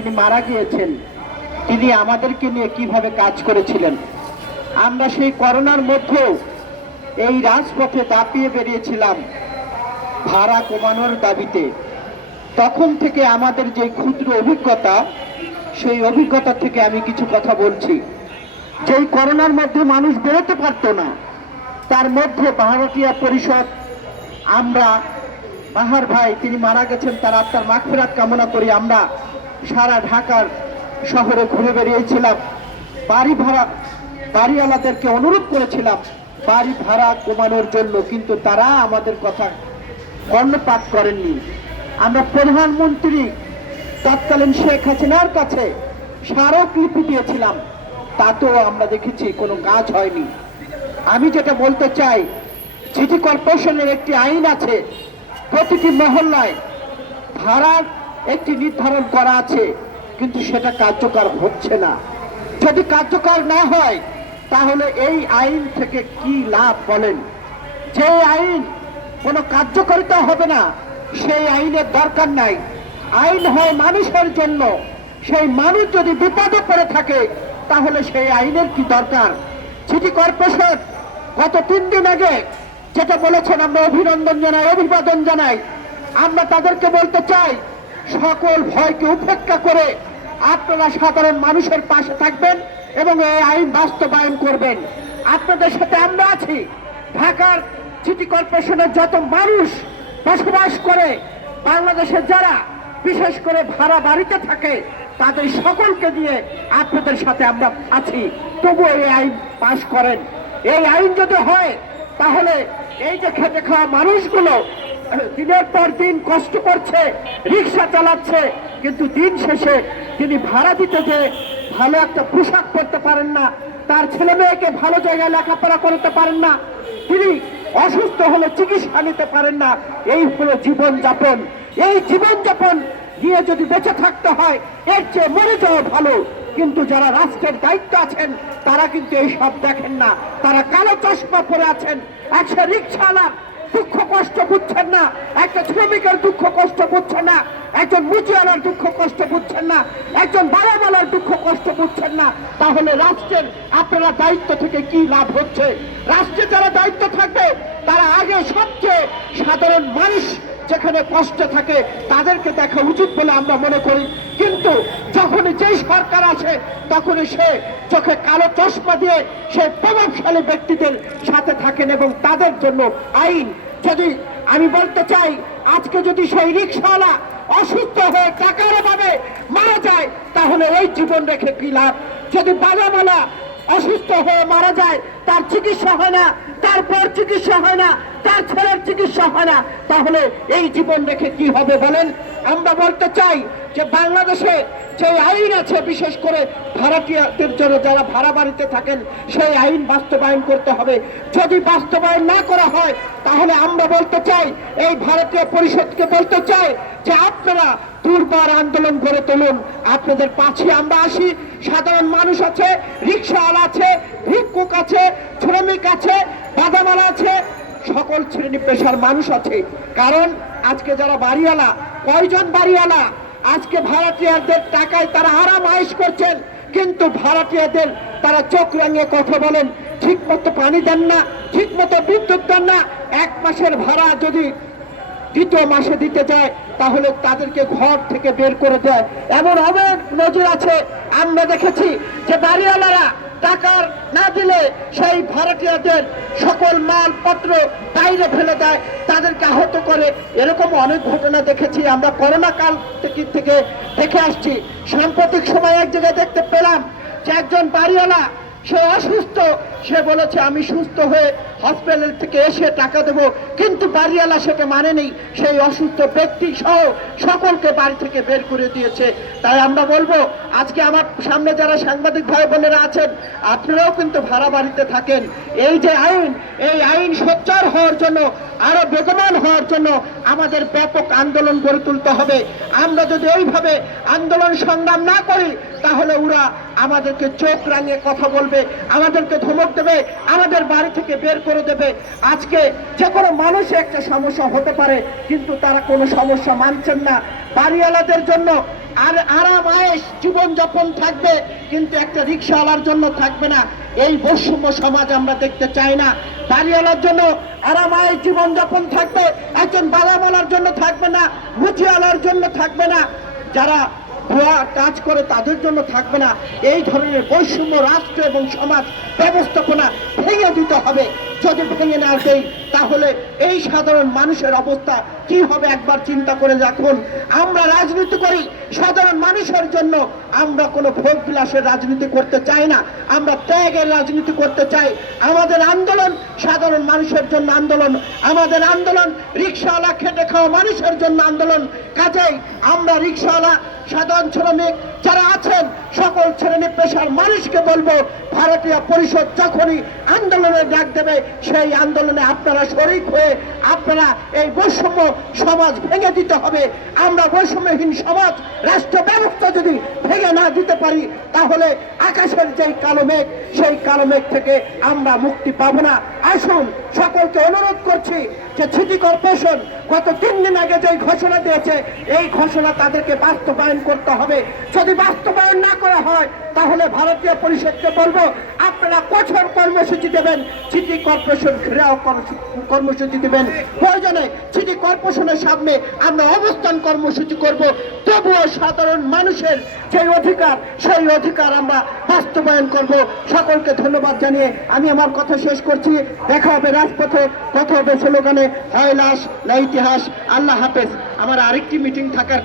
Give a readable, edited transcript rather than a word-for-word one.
তিনি মারা গিয়েছেন, তিনি আমাদেরকে নিয়ে কিভাবে কাজ করেছিলেন। আমরা সেই করোনার মধ্যেও এই রাজপথে দাপিয়ে বেরিয়েছিলাম ভাড়া কমানোর দাবিতে। তখন থেকে আমাদের যে ক্ষুদ্র অভিজ্ঞতা, সেই অভিজ্ঞতা থেকে আমি কিছু কথা বলছি। যেই করোনার মধ্যে মানুষ বেরোতে পারত না, তার মধ্যে ভাড়াটিয়া পরিষদ, আমরা বাহার ভাই তিনি মারা গেছেন, তার আত্মার মাগফিরাত কামনা করি, আমরা সারা ঢাকার শহরে ঘুরে বেরিয়েছিলাম। বাড়িওয়ালাদেরকে অনুরোধ করেছিলাম বাড়ি ভাড়া কমানোর জন্য, কিন্তু তারা আমাদের কথা কর্ণপাত করেননি। আমরা প্রধানমন্ত্রী তৎকালীন শেখ হাসিনার কাছে স্মারকলিপি দিয়েছিলাম, তাতেও আমরা দেখেছি কোনো কাজ হয়নি। আমি যেটা বলতে চাই, সিটি কর্পোরেশনের একটি আইন আছে, প্রতিটি মহল্লায় ভাড়ার একটি নির্ধারণ করা আছে, কিন্তু সেটা কার্যকর হচ্ছে না। যদি কার্যকর না হয় তাহলে এই আইন থেকে কি লাভ বলেন? যে আইন কোনো কার্যকারিতা হবে না, সেই আইনের দরকার নাই। আইন হয় মানুষের জন্য। সেই মানুষ যদি বিপদে পড়ে থাকে তাহলে সেই আইনের কি দরকার? সিটি কর্পোরেশন গত 3 দিন আগে যেটা বলেছেন, আমরা অভিনন্দন জানাই, অভিবাদন জানাই। আমরা তাদেরকে বলতে চাই, সকল ভয়কে উপেক্ষা করে আপনারা সাধারণ মানুষের পাশে থাকবেন এবং এই আইন বাস্তবায়ন করবেন। আপনাদের সাথে আমরা আছি। ঢাকার সিটি কর্পোরেশনের যত মানুষ বসবাস করে, বাংলাদেশের যারা বিশেষ করে ভাড়া বাড়িতে থাকে, তাদের সকলকে দিয়ে আপনাদের সাথে আমরা আছি। তবু এই আইন পাশ করেন। এই আইন যদি হয় তাহলে এই যে খেটে খাওয়া মানুষগুলো দিনের পর দিন কষ্ট করছে, রিক্সা চালাচ্ছে, কিন্তু দিন শেষে তিনি ভাড়া দিতে যে ভালো একটা পোশাক পরতে পারেন না, তার ছেলে মেয়েকে ভালো জায়গায় লেখাপড়া করতে পারেন না, তিনি অসুস্থ হলে চিকিৎসা নিতে পারেন না। এই হলো জীবনযাপন। এই জীবনযাপন নিয়ে যদি বেঁচে থাকতে হয়, এর চেয়ে মরে যাওয়া ভালো। কিন্তু যারা রাষ্ট্রের দায়িত্ব আছেন তারা কিন্তু এই সব দেখেন না। তারা কালো চশমা পরে আছেন। একটা রিক্সাওয়ালা দুঃখ কষ্ট বুঝছেন না, একটা শ্রমিকের দুঃখ কষ্ট বুঝছেন না, একজন মুচিওয়ালার দুঃখ কষ্ট বুঝছেন না, একজন বাড়াওয়ালার দুঃখ কষ্ট বুঝছেন না। তাহলে রাষ্ট্রের আপনারা দায়িত্ব থেকে কি লাভ হচ্ছে? রাষ্ট্রে যারা দায়িত্ব থাকবে তারা আগে সবচেয়ে সাধারণ মানুষ যেখানে কষ্ট থাকে তাদেরকে দেখা উচিত বলে আমরা মনে করি। কিন্তু যখনই যেই সরকার আসে তখনই সে চোখে কালো চশমা দিয়ে সে প্রভাবশালী ব্যক্তিদের সাথে থাকেন এবং তাদের জন্য আইন। যদি আমি বলতে চাই, আজকে যদি সেই রিক্সাওয়ালা অসুস্থ হয়ে টাকার অভাবে মারা যায় তাহলে ওই জীবন রেখে কি লাভ? যদি বাজারওয়ালা অসুস্থ হয়ে মারা যায়, তার চিকিৎসা হয় না, তারপর চিকিৎসা হয় না, তার ছেলের চিকিৎসা হয় না, তাহলে এই জীবন রেখে কি হবে বলেন? আমরা বলতে চাই যে বাংলাদেশে যে আইন আছে, বিশেষ করে ভাড়াটিয়াদের জন্য যারা ভাড়া বাড়িতে থাকেন, সেই আইন বাস্তবায়ন করতে হবে। যদি বাস্তবায়ন না করা হয় তাহলে আমরা বলতে চাই, এই ভারতীয় পরিষদকে বলতে চাই যে আপনারা দুর্বার আন্দোলন গড়ে তুলুন। আপনাদের পাশে আমরা আসি। সাধারণ মানুষ আছে, রিক্সাওয়ালা আছে, ভিক্ষুক আছে, শ্রমিক আছে, বাদামালা আছে, সকল শ্রেণী পেশার মানুষ আছে। কারণ আজকে যারা বাড়িওয়ালা, কয়জন বাড়িওয়ালা আজকে ভাড়াটিয়াদের টাকায় তারা আরাম আয়েশ করছেন, কিন্তু ভাড়াটিয়াদের তারা চোখ রাঙিয়ে কথা বলেন, ঠিক মতো পানি দেন না, ঠিক মতো বিদ্যুৎ দেন না। 1 মাসের ভাড়া যদি 2য় মাসে দিতে যায় তাহলে তাদেরকে ঘর থেকে বের করে দেয়। এমন অনেক নজির আছে। আমরা দেখেছি যে বাড়িওয়ালারা টাকার না দিলে সেই ভাড়াটিয়াদের সকল মালপত্র বাইরে ফেলে দেয়, তাদেরকে আহত করে। এরকম অনেক ঘটনা দেখেছি আমরা করোনা কাল থেকে দেখে আসছি। সাম্প্রতিক সময় এক জায়গায় দেখতে পেলাম যে একজন বাড়িওয়ালা, সে অসুস্থ, সে বলেছে আমি সুস্থ হয়ে হসপিটাল থেকে এসে টাকা দেবো, কিন্তু বাড়িওয়ালা সেটা মানেনি। সেই অসুস্থ ব্যক্তি সহ সকলকে বাড়ি থেকে বের করে দিয়েছে। তাই আমরা বলবো, আজকে আমার সামনে যারা সাংবাদিক ভাই বোনেরা আছেন, আপনারাও কিন্তু ভাড়া বাড়িতে থাকেন। এই যে আইন, এই আইন সোচ্চার হওয়ার জন্য, আরো বেগবান হওয়ার জন্য আমাদের ব্যাপক আন্দোলন গড়ে তুলতে হবে। আমরা যদি ওইভাবে আন্দোলন সংগ্রাম না করি তাহলে ওরা আমাদেরকে চোখ রাঙিয়ে কথা বলবে, আমাদেরকে ধমক দেবে, আমাদের বাড়ি থেকে বের করে দেবে। আজকে যে কোনো মানুষের একটা সমস্যা হতে পারে, কিন্তু তারা কোনো সমস্যা মানছেন না। বাড়িওয়ালাদের জন্য আর আরাম আয়েশ জীবনযাপন থাকবে, কিন্তু একটা রিক্সাওয়ালার জন্য থাকবে না। এই বৈষম্য সমাজ আমরা দেখতে চাই না। বাড়িওয়ালার জন্য আরাম আয়েশ জীবনযাপন থাকবে, একজন বালামালার জন্য থাকবে না, মুচিওয়ালার জন্য থাকবে না, যারা ভুয়া কাজ করে তাদের জন্য থাকবে না। এই ধরনের বৈষম্য রাষ্ট্র এবং সমাজ ব্যবস্থাপনা ভেঙে দিতে হবে। যদি ভেঙে না দেই তাহলে এই সাধারণ মানুষের অবস্থা কি হবে একবার চিন্তা করে দেখুন। আমরা রাজনীতি করি সাধারণ মানুষের জন্য, আমরা কোনো ভোগ বিলাসের রাজনীতি করতে চাই না, আমরা ত্যাগের রাজনীতি করতে চাই। আমাদের আন্দোলন সাধারণ মানুষের জন্য আন্দোলন, আমাদের আন্দোলন রিক্সাওয়ালা খেটে খাওয়া মানুষের জন্য আন্দোলন। কাজেই আমরা রিক্সাওয়ালা, সাধারণ শ্রমিক যারা আছেন সকল শ্রেণী পেশার মানুষকে বলবো, ভারতীয় পরিষদ যখনই আন্দোলনের ডাক দেবে সেই আন্দোলনে আপনারা শরিক হয়ে আপনারা এই বৈষম্য সমাজ ভেঙে দিতে হবে। আমরা বৈষম্যহীন সমাজ রাষ্ট্র ব্যবস্থা যদি ভেঙে না দিতে পারি তাহলে আকাশের যেই কালো মেঘ সেই কালো মেঘ থেকে আমরা মুক্তি পাবো না। আসুন সকলকে অনুরোধ করছি যে সিটি কর্পোরেশন গত 3 দিন আগে যে ঘোষণা দিয়েছে এই ঘোষণা তাদেরকে বাস্তবায়ন করতে হবে। যদি বাস্তবায়ন না করা হয় তাহলে ভারতীয় পরিষদকে বলবো আপনারা কঠোর কর্মসূচি দেবেন, সিটি কর্পোরেশন ঘেরাও কর্মসূচি দেবেন। প্রয়োজনে সিটি কর্পোরেশনের সামনে আমরা অবস্থান কর্মসূচি করব। তবুও সাধারণ মানুষের যে অধিকার সেই অধিকার আমরা বাস্তবায়ন করব। সকলকে ধন্যবাদ জানিয়ে আমি আমার কথা শেষ করছি। দেখা হবে রাজপথে, কথা হবে স্লোগানে। হয় লাশ না ইতিহাস। আল্লাহ হাফেজ। আমার আরেকটি মিটিং থাকার